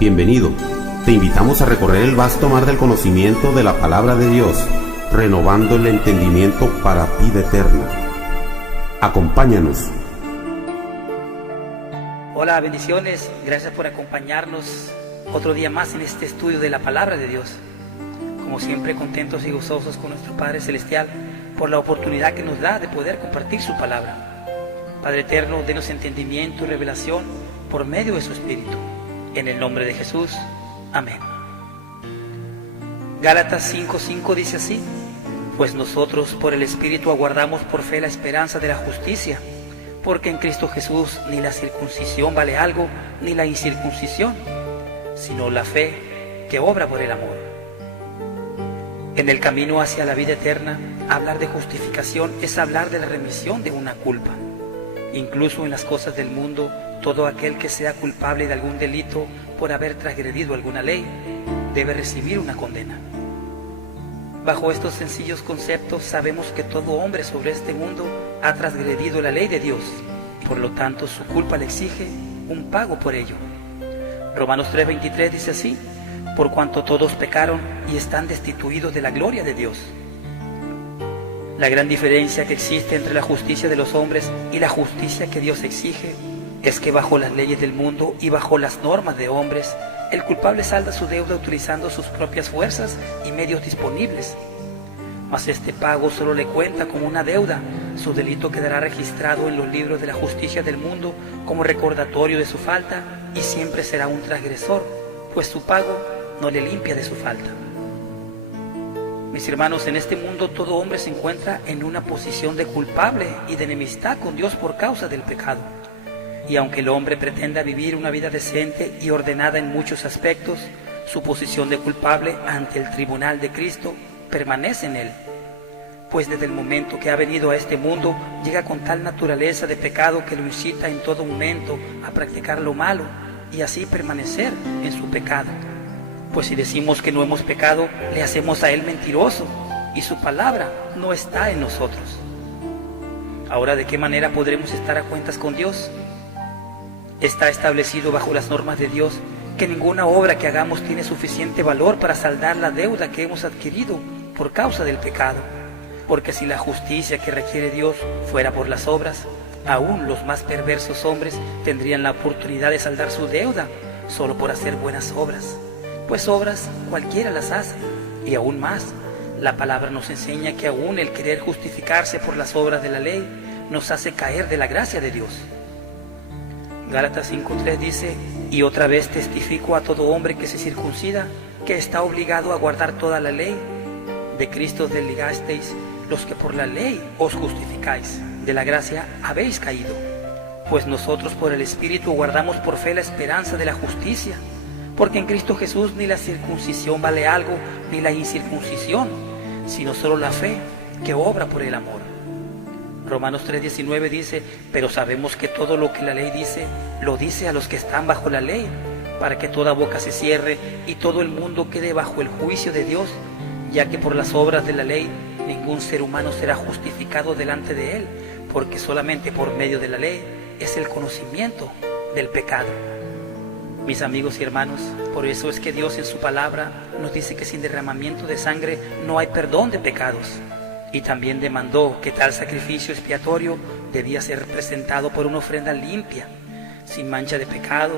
Bienvenido. Te invitamos a recorrer el vasto mar del conocimiento de la palabra de Dios, renovando el entendimiento para vida eterna. Acompáñanos. Hola, bendiciones. Gracias por acompañarnos otro día más en este estudio de la palabra de Dios. Como siempre, contentos y gozosos con nuestro Padre Celestial por la oportunidad que nos da de poder compartir su palabra. Padre eterno, denos entendimiento y revelación por medio de su Espíritu. En el nombre de Jesús. Amén. Gálatas 5:5 dice así: pues nosotros por el Espíritu aguardamos por fe la esperanza de la justicia, porque en Cristo Jesús ni la circuncisión vale algo, ni la incircuncisión, sino la fe que obra por el amor. En el camino hacia la vida eterna, hablar de justificación es hablar de la remisión de una culpa. Incluso en las cosas del mundo, todo aquel que sea culpable de algún delito por haber transgredido alguna ley, debe recibir una condena. Bajo estos sencillos conceptos, sabemos que todo hombre sobre este mundo ha transgredido la ley de Dios, y por lo tanto su culpa le exige un pago por ello. Romanos 3:23 dice así: por cuanto todos pecaron y están destituidos de la gloria de Dios. La gran diferencia que existe entre la justicia de los hombres y la justicia que Dios exige es que bajo las leyes del mundo y bajo las normas de hombres, el culpable salda su deuda utilizando sus propias fuerzas y medios disponibles. Mas este pago solo le cuenta como una deuda. Su delito quedará registrado en los libros de la justicia del mundo como recordatorio de su falta, y siempre será un transgresor, pues su pago no le limpia de su falta. Mis hermanos, en este mundo todo hombre se encuentra en una posición de culpable y de enemistad con Dios por causa del pecado. Y aunque el hombre pretenda vivir una vida decente y ordenada en muchos aspectos, su posición de culpable ante el tribunal de Cristo permanece en él. Pues desde el momento que ha venido a este mundo, llega con tal naturaleza de pecado que lo incita en todo momento a practicar lo malo y así permanecer en su pecado. Pues si decimos que no hemos pecado, le hacemos a él mentiroso y su palabra no está en nosotros. Ahora, ¿de qué manera podremos estar a cuentas con Dios? Está establecido bajo las normas de Dios que ninguna obra que hagamos tiene suficiente valor para saldar la deuda que hemos adquirido por causa del pecado. Porque si la justicia que requiere Dios fuera por las obras, aún los más perversos hombres tendrían la oportunidad de saldar su deuda solo por hacer buenas obras. Pues obras cualquiera las hace, y aún más, la palabra nos enseña que aún el querer justificarse por las obras de la ley nos hace caer de la gracia de Dios. Gálatas 5:3 dice: y otra vez testifico a todo hombre que se circuncida, que está obligado a guardar toda la ley. De Cristo os desligasteis los que por la ley os justificáis, de la gracia habéis caído. Pues nosotros por el Espíritu guardamos por fe la esperanza de la justicia. Porque en Cristo Jesús ni la circuncisión vale algo, ni la incircuncisión, sino solo la fe que obra por el amor. Romanos 3:19 dice: pero sabemos que todo lo que la ley dice, lo dice a los que están bajo la ley, para que toda boca se cierre y todo el mundo quede bajo el juicio de Dios, ya que por las obras de la ley ningún ser humano será justificado delante de él, porque solamente por medio de la ley es el conocimiento del pecado. Mis amigos y hermanos, por eso es que Dios en su palabra nos dice que sin derramamiento de sangre no hay perdón de pecados. Y también demandó que tal sacrificio expiatorio debía ser presentado por una ofrenda limpia, sin mancha de pecado,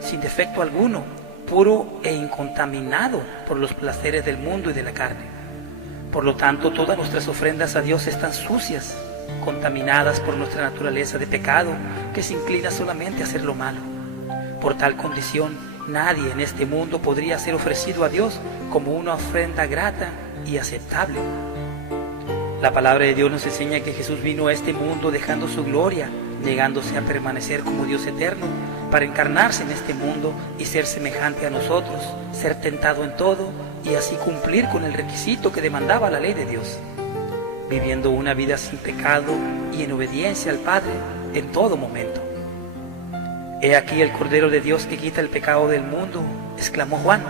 sin defecto alguno, puro e incontaminado por los placeres del mundo y de la carne. Por lo tanto, todas nuestras ofrendas a Dios están sucias, contaminadas por nuestra naturaleza de pecado, que se inclina solamente a hacer lo malo. Por tal condición, nadie en este mundo podría ser ofrecido a Dios como una ofrenda grata y aceptable. La palabra de Dios nos enseña que Jesús vino a este mundo dejando su gloria, negándose a permanecer como Dios eterno, para encarnarse en este mundo y ser semejante a nosotros, ser tentado en todo y así cumplir con el requisito que demandaba la ley de Dios, viviendo una vida sin pecado y en obediencia al Padre en todo momento. He aquí el Cordero de Dios que quita el pecado del mundo, exclamó Juan.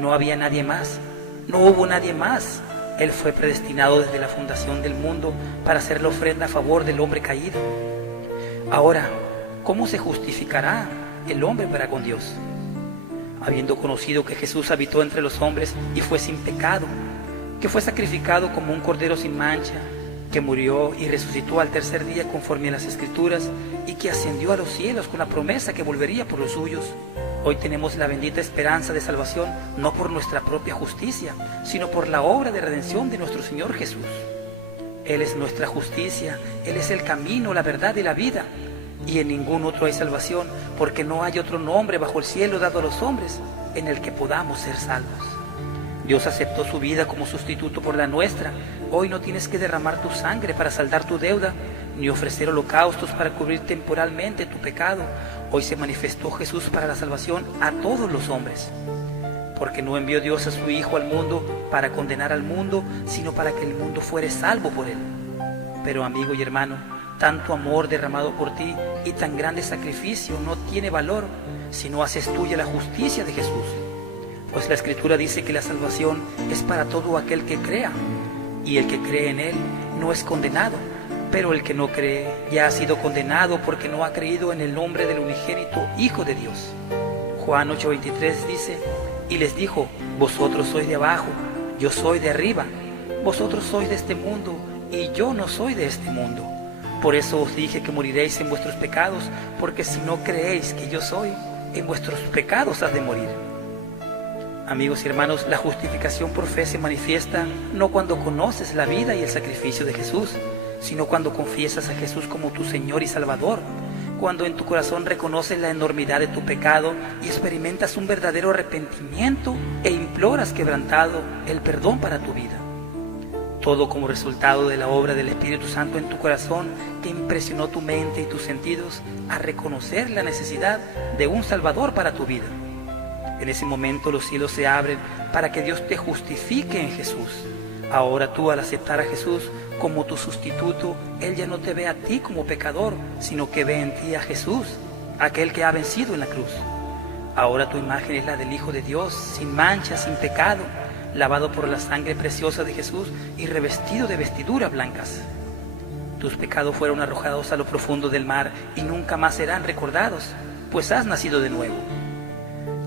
No había nadie más, no hubo nadie más. Él fue predestinado desde la fundación del mundo para hacer la ofrenda a favor del hombre caído. Ahora, ¿cómo se justificará el hombre para con Dios? habiendo conocido que Jesús habitó entre los hombres y fue sin pecado, que fue sacrificado como un cordero sin mancha, que murió y resucitó al tercer día conforme a las Escrituras, y que ascendió a los cielos con la promesa que volvería por los suyos. Hoy tenemos la bendita esperanza de salvación, no por nuestra propia justicia, sino por la obra de redención de nuestro Señor Jesús. Él es nuestra justicia, Él es el camino, la verdad y la vida, y en ningún otro hay salvación, porque no hay otro nombre bajo el cielo dado a los hombres en el que podamos ser salvos. Dios aceptó su vida como sustituto por la nuestra. Hoy no tienes que derramar tu sangre para saldar tu deuda, ni ofrecer holocaustos para cubrir temporalmente tu pecado. Hoy se manifestó Jesús para la salvación a todos los hombres. Porque no envió Dios a su Hijo al mundo para condenar al mundo, sino para que el mundo fuere salvo por él. Pero amigo y hermano, tanto amor derramado por ti y tan grande sacrificio no tiene valor si no haces tuya la justicia de Jesús. Pues la Escritura dice que la salvación es para todo aquel que crea, y el que cree en Él no es condenado, pero el que no cree ya ha sido condenado porque no ha creído en el nombre del unigénito Hijo de Dios. Juan 8:23 dice: y les dijo, vosotros sois de abajo, yo soy de arriba, vosotros sois de este mundo, y yo no soy de este mundo. Por eso os dije que moriréis en vuestros pecados, porque si no creéis que yo soy, en vuestros pecados has de morir. Amigos y hermanos, la justificación por fe se manifiesta no cuando conoces la vida y el sacrificio de Jesús, sino cuando confiesas a Jesús como tu Señor y Salvador, cuando en tu corazón reconoces la enormidad de tu pecado y experimentas un verdadero arrepentimiento e imploras quebrantado el perdón para tu vida. Todo como resultado de la obra del Espíritu Santo en tu corazón, que impresionó tu mente y tus sentidos a reconocer la necesidad de un Salvador para tu vida. En ese momento los cielos se abren para que Dios te justifique en Jesús. Ahora tú, al aceptar a Jesús como tu sustituto, Él ya no te ve a ti como pecador, sino que ve en ti a Jesús, aquel que ha vencido en la cruz. Ahora tu imagen es la del Hijo de Dios, sin mancha, sin pecado, lavado por la sangre preciosa de Jesús y revestido de vestiduras blancas. Tus pecados fueron arrojados a lo profundo del mar y nunca más serán recordados, pues has nacido de nuevo.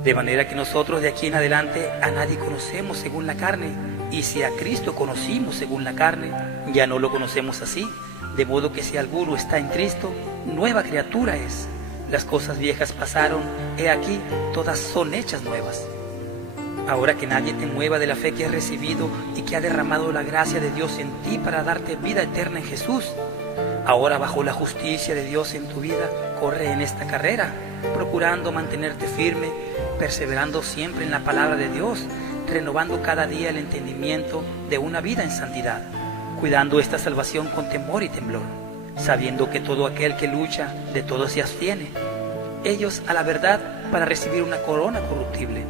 De manera que nosotros de aquí en adelante a nadie conocemos según la carne, y si a Cristo conocimos según la carne, ya no lo conocemos así, de modo que si alguno está en Cristo, nueva criatura es. Las cosas viejas pasaron, he aquí, todas son hechas nuevas. Ahora que nadie te mueva de la fe que has recibido y que ha derramado la gracia de Dios en ti para darte vida eterna en Jesús, ahora bajo la justicia de Dios en tu vida, corre en esta carrera, procurando mantenerte firme, perseverando siempre en la palabra de Dios, renovando cada día el entendimiento de una vida en santidad, cuidando esta salvación con temor y temblor, sabiendo que todo aquel que lucha, de todo se abstiene. Ellos a la verdad para recibir una corona corruptible,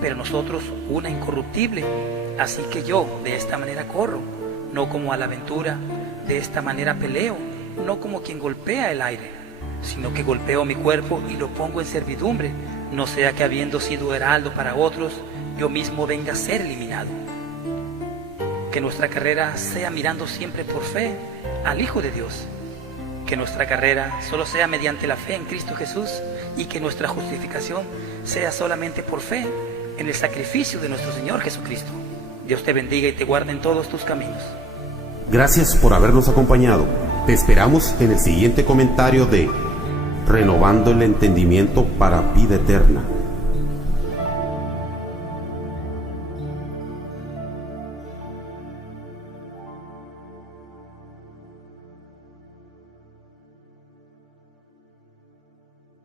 pero nosotros una incorruptible. Así que yo de esta manera corro, no como a la aventura, de esta manera peleo, no como quien golpea el aire, sino que golpeo mi cuerpo y lo pongo en servidumbre, no sea que habiendo sido heraldo para otros, yo mismo venga a ser eliminado. Que nuestra carrera sea mirando siempre por fe al Hijo de Dios. Que nuestra carrera solo sea mediante la fe en Cristo Jesús, y que nuestra justificación sea solamente por fe en el sacrificio de nuestro Señor Jesucristo. Dios te bendiga y te guarde en todos tus caminos. Gracias por habernos acompañado. Te esperamos en el siguiente comentario de Renovando el Entendimiento para Vida Eterna.